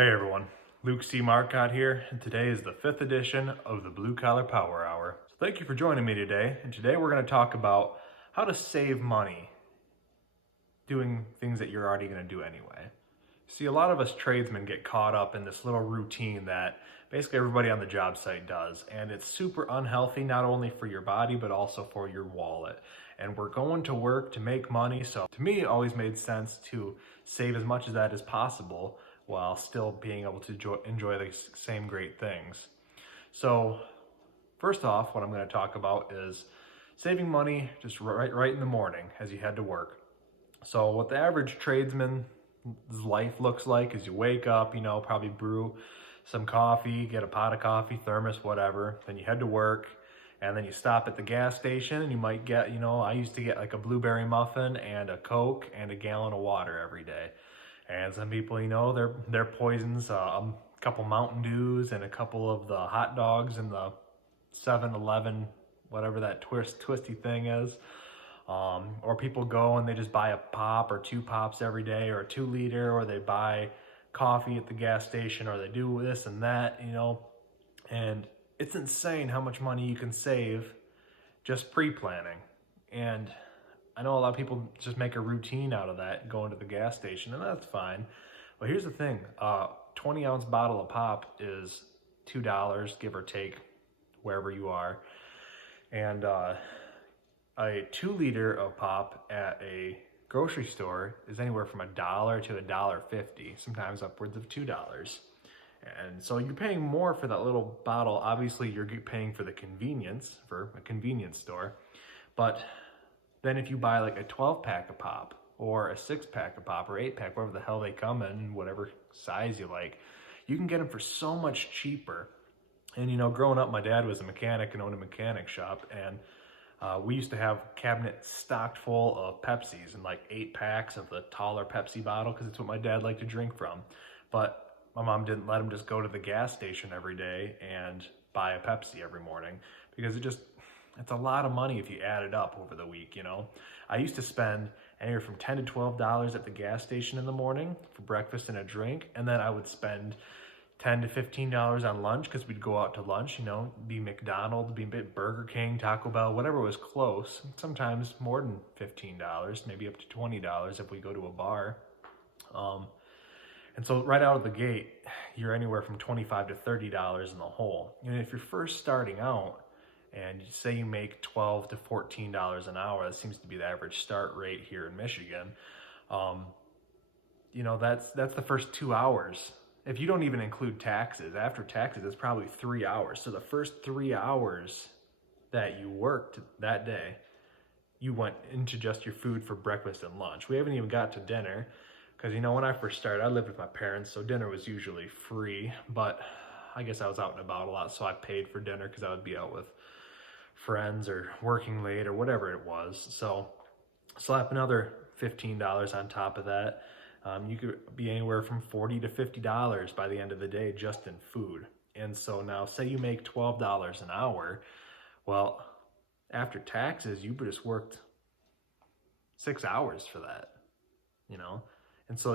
Hey everyone, Luke C. Marcotte here, and today is the 5th edition of the Blue Collar Power Hour. So thank you for joining me today, and today we're going to talk about how to save money doing things that you're already going to do anyway. See, a lot of us tradesmen get caught up in this little routine that basically everybody on the job site does, and it's super unhealthy, not only for your body, but also for your wallet. And we're going to work to make money, so to me, it always made sense to save as much of that as possible while still being able to enjoy the same great things. So first off, what I'm going to talk about is saving money just right in the morning as you head to work. So what the average tradesman's life looks like is you wake up, probably brew some coffee, get a pot of coffee, thermos, whatever. Then you head to work, and then you stop at the gas station and you might get, I used to get like a blueberry muffin and a Coke and a gallon of water every day. And some people, their poisons, a couple Mountain Dews and a couple of the hot dogs and the 7-Eleven, whatever that twisty thing is. Or people go and they just buy a pop or 2 pops every day, or a 2-liter, or they buy coffee at the gas station, or they do this and that, and it's insane how much money you can save just pre-planning. And I know a lot of people just make a routine out of that, going to the gas station, and that's fine. But here's the thing, 20-ounce bottle of pop is $2, give or take, wherever you are. And a 2-liter of pop at a grocery store is anywhere from $1 to $1.50, sometimes upwards of $2. And so you're paying more for that little bottle. Obviously, you're paying for the convenience, for a convenience store. But then if you buy like a 12-pack of pop, or a 6-pack of pop, or 8-pack, whatever the hell they come in, whatever size you like, you can get them for so much cheaper. And growing up, my dad was a mechanic and owned a mechanic shop, and we used to have cabinets stocked full of Pepsis and like 8 packs of the taller Pepsi bottle, because it's what my dad liked to drink from. But my mom didn't let him just go to the gas station every day and buy a Pepsi every morning, because it's a lot of money if you add it up over the week, I used to spend anywhere from $10 to $12 at the gas station in the morning for breakfast and a drink, and then I would spend $10 to $15 on lunch, because we'd go out to lunch, be McDonald's, be Burger King, Taco Bell, whatever was close. Sometimes more than $15, maybe up to $20 if we go to a bar. And so right out of the gate, you're anywhere from $25 to $30 in the hole. And if you're first starting out, and you say you make $12 to $14 an hour, that seems to be the average start rate here in Michigan. That's the first 2 hours. If you don't even include taxes, after taxes, it's probably 3 hours. So the first 3 hours that you worked that day, you went into just your food for breakfast and lunch. We haven't even got to dinner, because when I first started, I lived with my parents, so dinner was usually free. But I guess I was out and about a lot, so I paid for dinner because I would be out with friends or working late or whatever it was. So slap another $15 on top of that. You could be anywhere from $40 to $50 by the end of the day just in food. And so now say you make $12 an hour. Well, after taxes, you just worked 6 hours for that, And so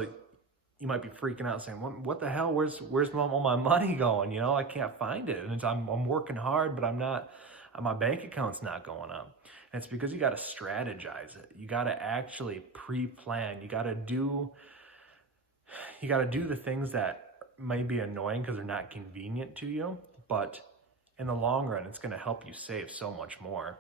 you might be freaking out saying, what the hell, where's all my money going? I can't find it. And I'm working hard, but my bank account's not going up. And it's because you got to strategize it. You got to actually pre-plan. You got to do the things that may be annoying because they're not convenient to you, but in the long run, it's going to help you save so much more.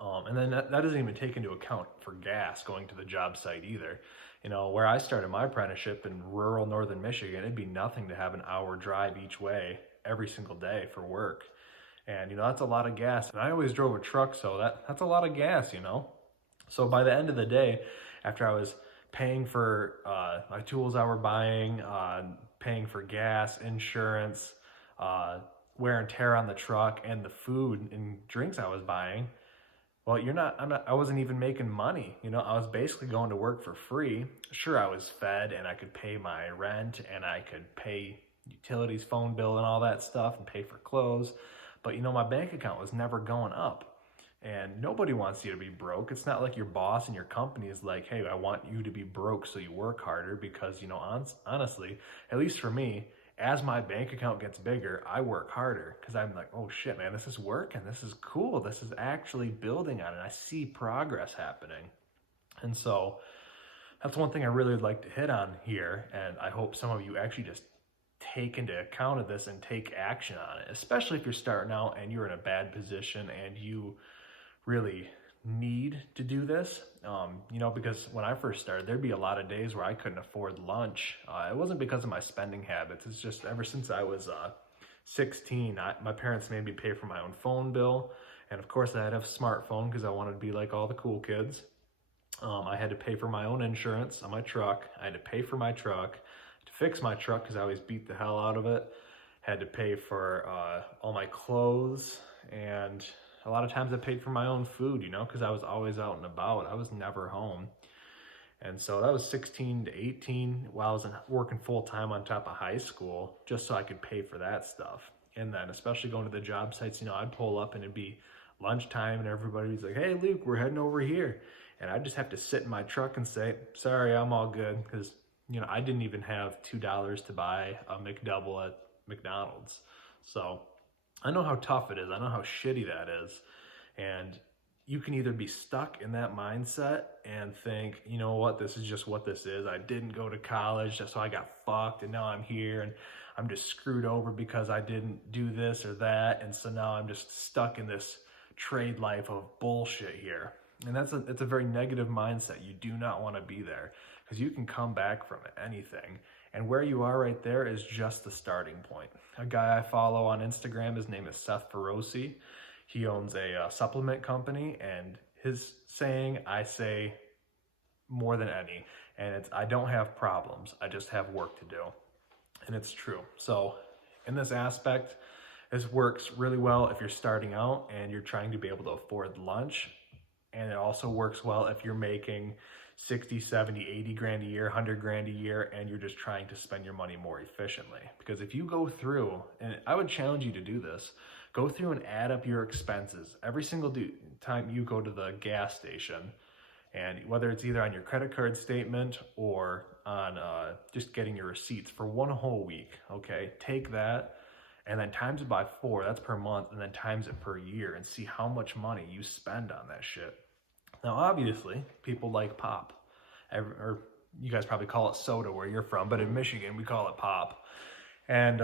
And then that doesn't even take into account for gas going to the job site either. Where I started my apprenticeship in rural northern Michigan, it'd be nothing to have an hour drive each way every single day for work. And, that's a lot of gas. And I always drove a truck, so that's a lot of gas, So by the end of the day, after I was paying for my tools I were buying, paying for gas, insurance, wear and tear on the truck, and the food and drinks I was buying, well, I wasn't even making money. I was basically going to work for free. Sure, I was fed and I could pay my rent and I could pay utilities, phone bill and all that stuff, and pay for clothes. But my bank account was never going up. And nobody wants you to be broke. It's not like your boss and your company is like, hey, I want you to be broke so you work harder, because, honestly, at least for me, as my bank account gets bigger, I work harder because I'm like, oh shit, man, this is working. This is cool. This is actually building on it. I see progress happening. And so that's one thing I really would like to hit on here. And I hope some of you actually just take into account of this and take action on it, especially if you're starting out and you're in a bad position and you really need to do this. Because when I first started, there'd be a lot of days where I couldn't afford lunch. It wasn't because of my spending habits. It's just ever since I was 16, my parents made me pay for my own phone bill. And of course I had a smartphone because I wanted to be like all the cool kids. I had to pay for my own insurance on my truck. I had to pay for my truck, to fix my truck because I always beat the hell out of it. Had to pay for all my clothes, and a lot of times I paid for my own food, because I was always out and about. I was never home. And so that was 16 to 18 while I was working full time on top of high school, just so I could pay for that stuff. And then especially going to the job sites, I'd pull up and it'd be lunchtime and everybody's like, hey, Luke, we're heading over here. And I'd just have to sit in my truck and say, sorry, I'm all good. Because, I didn't even have $2 to buy a McDouble at McDonald's. So I know how tough it is. I know how shitty that is. And you can either be stuck in that mindset and think, you know what, this is just what this is. I didn't go to college, so I got fucked, and now I'm here and I'm just screwed over because I didn't do this or that. And so now I'm just stuck in this trade life of bullshit here. And it's a very negative mindset. You do not want to be there, because you can come back from anything. And where you are right there is just the starting point. A guy I follow on Instagram, his name is Seth Feroce. He owns a supplement company, and his saying, I say more than any, and it's, I don't have problems, I just have work to do. And it's true. So in this aspect, this works really well if you're starting out and you're trying to be able to afford lunch. And it also works well if you're making 60, 70, 80 grand a year, 100 grand a year, and you're just trying to spend your money more efficiently. Because if you go through, and I would challenge you to do this, go through and add up your expenses every single time you go to the gas station. And whether it's either on your credit card statement or on just getting your receipts for one whole week, okay? Take that and then times it by 4, that's per month, and then times it per year and see how much money you spend on that shit. Now, obviously, people like pop, or you guys probably call it soda where you're from, but in Michigan, we call it pop. And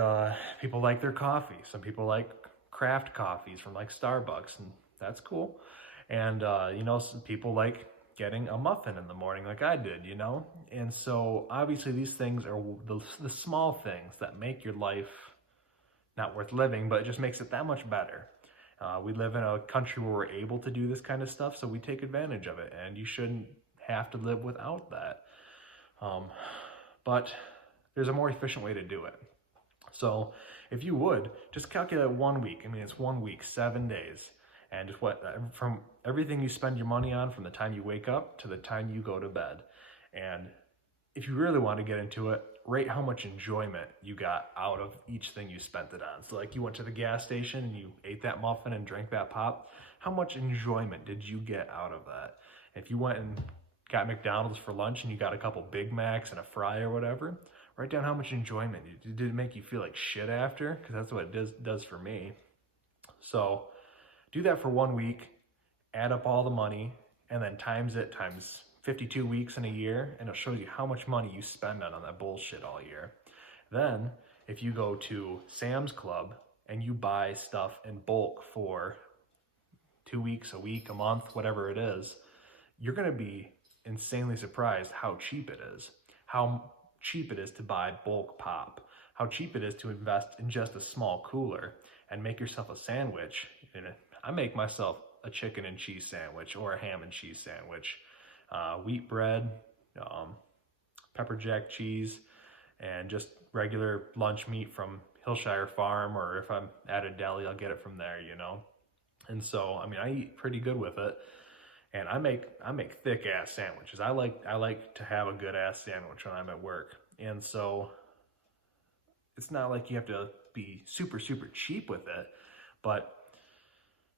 people like their coffee. Some people like craft coffees from like Starbucks, and that's cool. And, some people like getting a muffin in the morning like I did, And so, obviously, these things are the small things that make your life not worth living, but it just makes it that much better. We live in a country where we're able to do this kind of stuff, so we take advantage of it, and you shouldn't have to live without that. But there's a more efficient way to do it. So if you would, just calculate 1 week. It's 1 week, 7 days. And just from everything you spend your money on from the time you wake up to the time you go to bed. And if you really want to get into it, rate how much enjoyment you got out of each thing you spent it on. So like you went to the gas station and you ate that muffin and drank that pop. How much enjoyment did you get out of that? If you went and got McDonald's for lunch and you got a couple Big Macs and a fry or whatever, write down how much enjoyment. Did it make you feel like shit after? Because that's what it does for me. So do that for 1 week, add up all the money, and then times 52 weeks in a year, and it shows you how much money you spend on that bullshit all year. Then, if you go to Sam's Club and you buy stuff in bulk for 2 weeks, a week, a month, whatever it is, you're going to be insanely surprised how cheap it is. How cheap it is to buy bulk pop. How cheap it is to invest in just a small cooler and make yourself a sandwich. I make myself a chicken and cheese sandwich or a ham and cheese sandwich. Wheat bread, pepper jack cheese, and just regular lunch meat from Hillshire Farm, or if I'm at a deli, I'll get it from there, And so, I eat pretty good with it, and I make thick ass sandwiches. I like to have a good ass sandwich when I'm at work, and so it's not like you have to be super, super cheap with it, but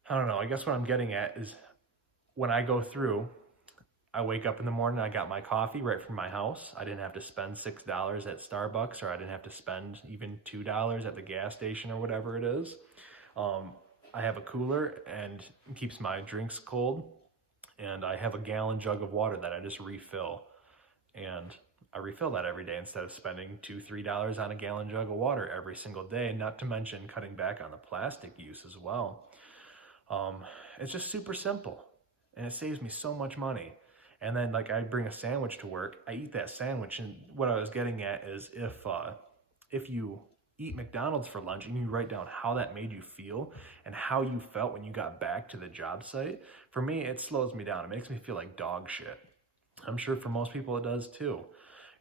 I don't know. I guess what I'm getting at is when I go through, I wake up in the morning, I got my coffee right from my house. I didn't have to spend $6 at Starbucks, or I didn't have to spend even $2 at the gas station or whatever it is. Um, I have a cooler and it keeps my drinks cold. And I have a gallon jug of water that I just refill. And I refill that every day instead of spending $2, $3 on a gallon jug of water every single day, not to mention cutting back on the plastic use as well. It's just super simple and it saves me so much money. And then like I bring a sandwich to work, I eat that sandwich, and what I was getting at is if you eat McDonald's for lunch and you write down how that made you feel and how you felt when you got back to the job site, for me it slows me down. It makes me feel like dog shit. I'm sure for most people it does too.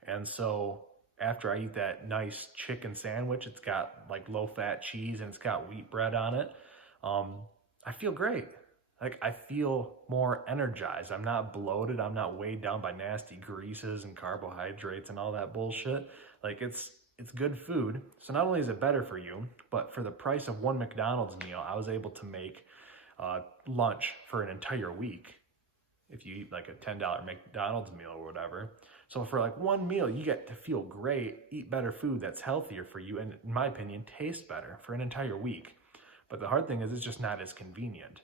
And so after I eat that nice chicken sandwich, it's got like low fat cheese and it's got wheat bread on it, I feel great. Like I feel more energized. I'm not bloated. I'm not weighed down by nasty greases and carbohydrates and all that bullshit. Like it's good food. So not only is it better for you, but for the price of one McDonald's meal, I was able to make lunch for an entire week. If you eat like a $10 McDonald's meal or whatever. So for like one meal, you get to feel great, eat better food that's healthier for you, and in my opinion, taste better for an entire week. But the hard thing is it's just not as convenient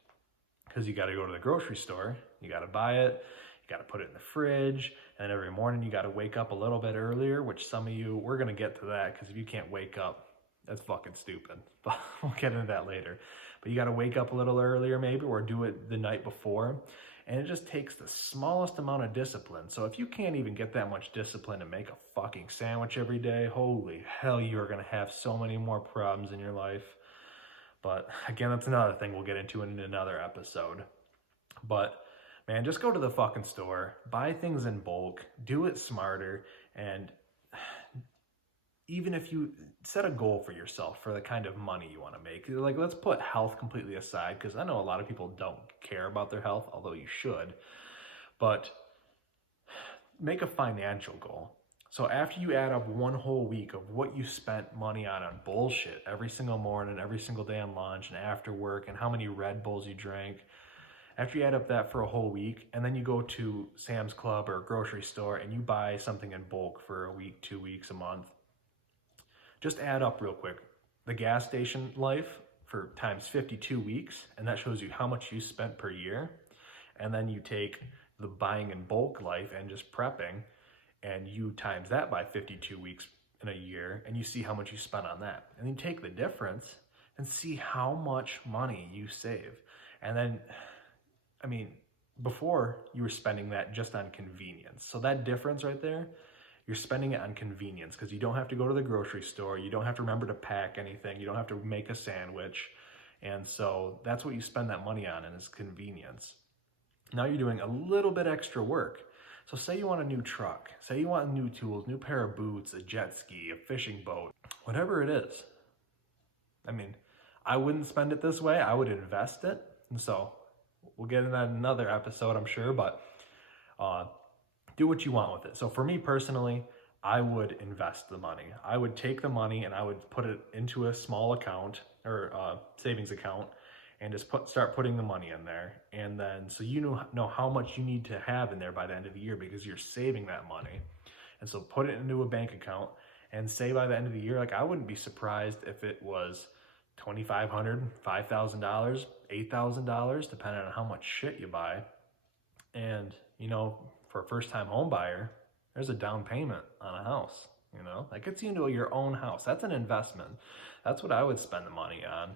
because you got to go to the grocery store, you got to buy it, you got to put it in the fridge, and every morning you got to wake up a little bit earlier, which some of you, we're going to get to that because if you can't wake up, that's fucking stupid. But we'll get into that later. But you got to wake up a little earlier maybe, or do it the night before. And it just takes the smallest amount of discipline. So if you can't even get that much discipline to make a fucking sandwich every day, holy hell, you are going to have so many more problems in your life. But again, that's another thing we'll get into in another episode. But man, just go to the fucking store, buy things in bulk, do it smarter, and even if you set a goal for yourself for the kind of money you want to make, like let's put health completely aside, because I know a lot of people don't care about their health, although you should, but make a financial goal. So after you add up one whole week of what you spent money on bullshit every single morning, every single day on lunch and after work, and how many Red Bulls you drank, after you add up that for a whole week, and then you go to Sam's Club or a grocery store and you buy something in bulk for a week, 2 weeks, a month, just add up real quick the gas station life for times 52 weeks, and that shows you how much you spent per year. And then you take the buying in bulk life and just prepping, and you times that by 52 weeks in a year, and you see how much you spent on that. And then you take the difference and see how much money you save. And then, I mean, before you were spending that just on convenience. So that difference right there, you're spending it on convenience because you don't have to go to the grocery store. You don't have to remember to pack anything. You don't have to make a sandwich. And so that's what you spend that money on, and is convenience. Now you're doing a little bit extra work. So say you want a new truck, say you want new tools, new pair of boots, a jet ski, a fishing boat, whatever it is. I mean, I wouldn't spend it this way. I would invest it. And so we'll get into that in another episode, I'm sure, but do what you want with it. So for me personally, I would invest the money. I would take the money and I would put it into a small account or savings account, and just start putting the money in there. And then so you know how much you need to have in there by the end of the year because you're saving that money. And so put it into a bank account and say by the end of the year, like I wouldn't be surprised if it was $2,500, $5,000, $8,000, depending on how much shit you buy. And, you know, for a first-time home buyer, there's a down payment on a house, you know? That gets you into your own house. That's an investment. That's what I would spend the money on.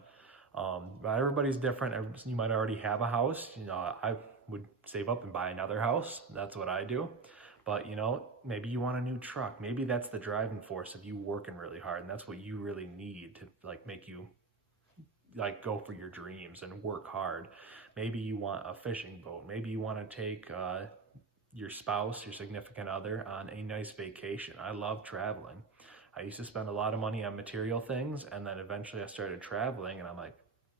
But everybody's different. You might already have a house. You know, I would save up and buy another house. That's what I do. But, you know, maybe you want a new truck. Maybe that's the driving force of you working really hard, and that's what you really need to, like, make you, like, go for your dreams and work hard. Maybe you want a fishing boat. Maybe you want to take your spouse, your significant other, on a nice vacation. I love traveling. I used to spend a lot of money on material things, and then eventually I started traveling, and I'm like,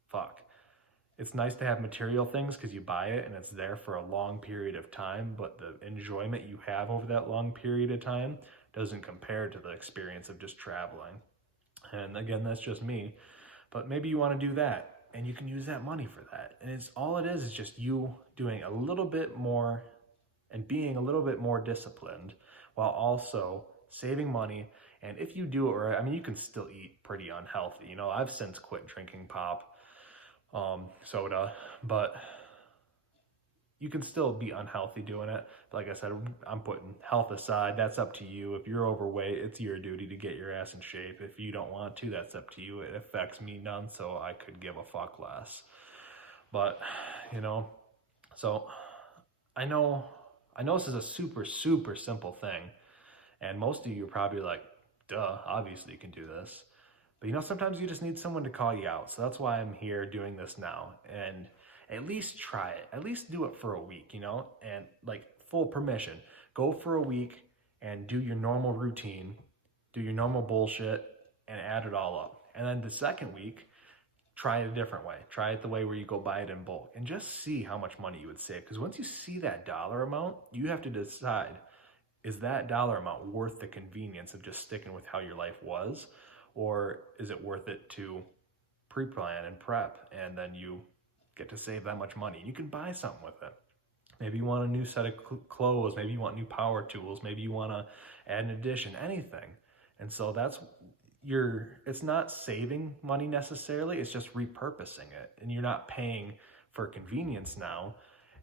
fuck. It's nice to have material things because you buy it and it's there for a long period of time, but the enjoyment you have over that long period of time doesn't compare to the experience of just traveling. And again, that's just me. But maybe you want to do that. and you can use that money for that. And it's all it is just you doing a little bit more and being a little bit more disciplined while also saving money. And if you do it right, I mean, you can still eat pretty unhealthy. You know, I've since quit drinking pop, soda, but you can still be unhealthy doing it. Like I said, I'm putting health aside. That's up to you. If you're overweight, it's your duty to get your ass in shape. If you don't want to, that's up to you. It affects me none, so I could give a fuck less. But, you know, so I know this is a super, super simple thing. And most of you are probably like, duh, obviously you can do this. But you know, sometimes you just need someone to call you out. So that's why I'm here doing this now. And at least try it. At least do it for a week, you know, and like full permission. Go for a week and do your normal routine, do your normal bullshit, and add it all up. And then the second week, try it a different way. Try it the way where you go buy it in bulk and just see how much money you would save. Because once you see that dollar amount, you have to decide, is that dollar amount worth the convenience of just sticking with how your life was? Or is it worth it to pre-plan and prep, and then you get to save that much money? You can buy something with it. Maybe you want a new set of clothes. Maybe you want new power tools. Maybe you want to add an addition, anything. And so it's not saving money necessarily. It's just repurposing it. And you're not paying for convenience now.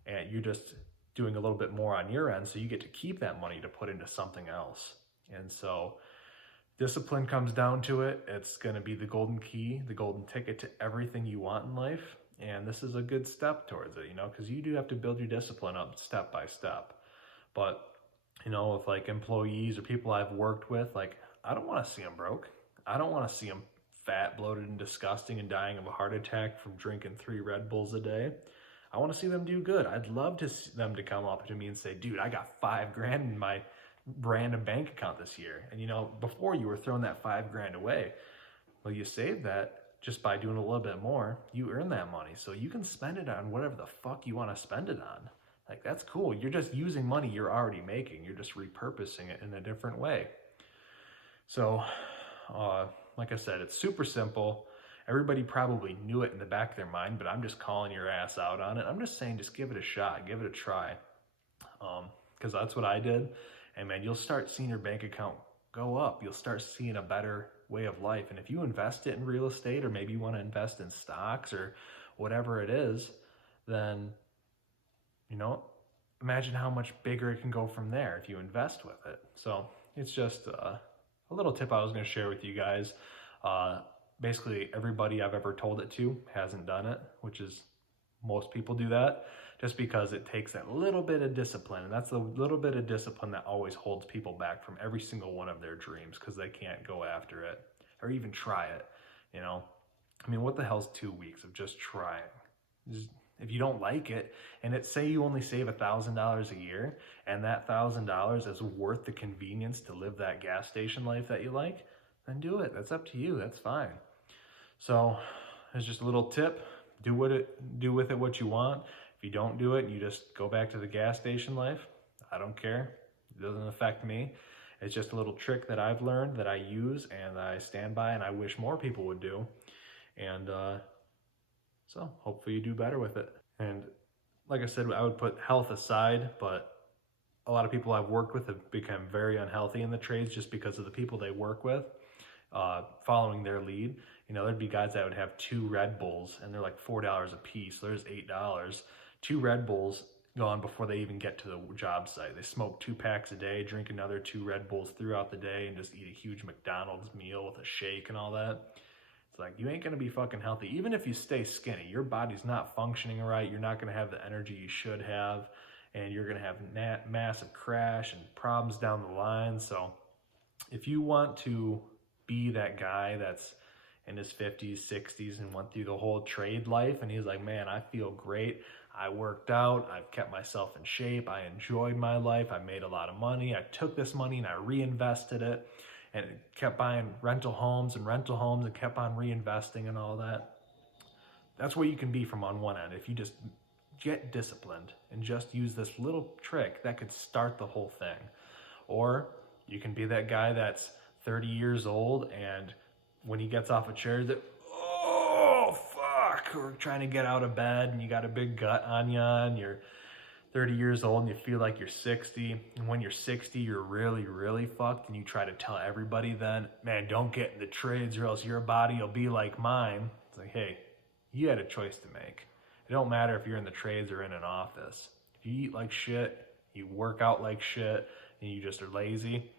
And you're just doing a little bit more on your end. So you get to keep that money to put into something else. And so discipline comes down to it. It's going to be the golden key, the golden ticket to everything you want in life. And this is a good step towards it, you know, because you do have to build your discipline up step by step. But, you know, with like employees or people I've worked with, like, I don't want to see them broke. I don't want to see them fat, bloated, and disgusting and dying of a heart attack from drinking 3 Red Bulls a day. I want to see them do good. I'd love to see them to come up to me and say, dude, I got $5,000 in my random bank account this year. And, you know, before you were throwing that $5,000 away. Well, you saved that. Just by doing a little bit more, you earn that money. So you can spend it on whatever the fuck you want to spend it on. Like, that's cool. You're just using money you're already making. You're just repurposing it in a different way. So, like I said, it's super simple. Everybody probably knew it in the back of their mind, but I'm just calling your ass out on it. I'm just saying, just give it a shot. Give it a try. Because that's what I did. And man, you'll start seeing your bank account go up. You'll start seeing a better way of life. And if you invest it in real estate, or maybe you want to invest in stocks or whatever it is, then, you know, imagine how much bigger it can go from there if you invest with it. So it's just a little tip I was going to share with you guys. Basically, everybody I've ever told it to hasn't done it, which is most people do that just because it takes that little bit of discipline. And that's the little bit of discipline that always holds people back from every single one of their dreams, because they can't go after it or even try it. You know, I mean, what the hell's 2 weeks of just trying? If you don't like it, and it's say you only save $1,000 a year, and that $1,000 is worth the convenience to live that gas station life that you like, then do it. That's up to you. That's fine. So it's just a little tip. Do with it what you want. If you don't do it, you just go back to the gas station life. I don't care. It doesn't affect me. It's just a little trick that I've learned that I use and I stand by, and I wish more people would do. And so hopefully you do better with it. And like I said, I would put health aside, but a lot of people I've worked with have become very unhealthy in the trades just because of the people they work with, following their lead. You know, there'd be guys that would have 2 Red Bulls and they're like $4 a piece. So there's $8. 2 Red Bulls gone before they even get to the job site. They smoke 2 packs a day, drink another 2 Red Bulls throughout the day, and just eat a huge McDonald's meal with a shake and all that. It's like, you ain't gonna be fucking healthy. Even if you stay skinny, your body's not functioning right. You're not gonna have the energy you should have, and you're gonna have massive crash and problems down the line. So if you want to be that guy that's in his 50s, 60s, and went through the whole trade life, and he's like, man, I feel great. I worked out, I've kept myself in shape, I enjoyed my life, I made a lot of money, I took this money and I reinvested it, and kept buying rental homes and kept on reinvesting and all that. That's where you can be from on one end. If you just get disciplined and just use this little trick, that could start the whole thing. Or you can be that guy that's 30 years old, and when he gets off a chair, that, oh, fuck, or trying to get out of bed and you got a big gut on you and you're 30 years old and you feel like you're 60. And when you're 60, you're really, really fucked. And you try to tell everybody then, man, don't get in the trades or else your body will be like mine. It's like, hey, you had a choice to make. It don't matter if you're in the trades or in an office. If you eat like shit, you work out like shit, and you just are lazy,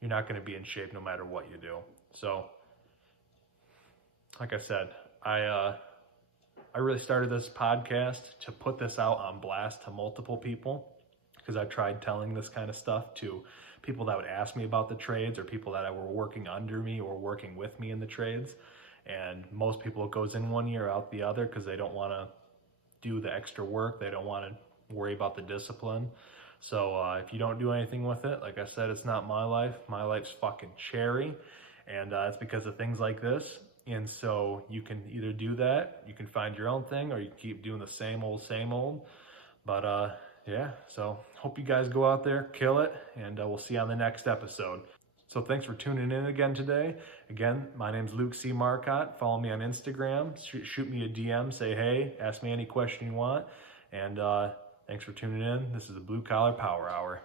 you're not going to be in shape no matter what you do. So, like I said, I really started this podcast to put this out on blast to multiple people because I tried telling this kind of stuff to people that would ask me about the trades or people that were working under me or working with me in the trades. And most people, it goes in one ear, out the other because they don't want to do the extra work. They don't want to worry about the discipline. So if you don't do anything with it, like I said, it's not my life. My life's fucking cherry. And it's because of things like this. And so you can either do that, you can find your own thing, or you keep doing the same old. But yeah, so hope you guys go out there, kill it, and we'll see you on the next episode. So thanks for tuning in again today. Again, my name's Luke C. Marcotte. Follow me on Instagram. Shoot me a DM. Say hey. Ask me any question you want. And thanks for tuning in. This is the Blue Collar Power Hour.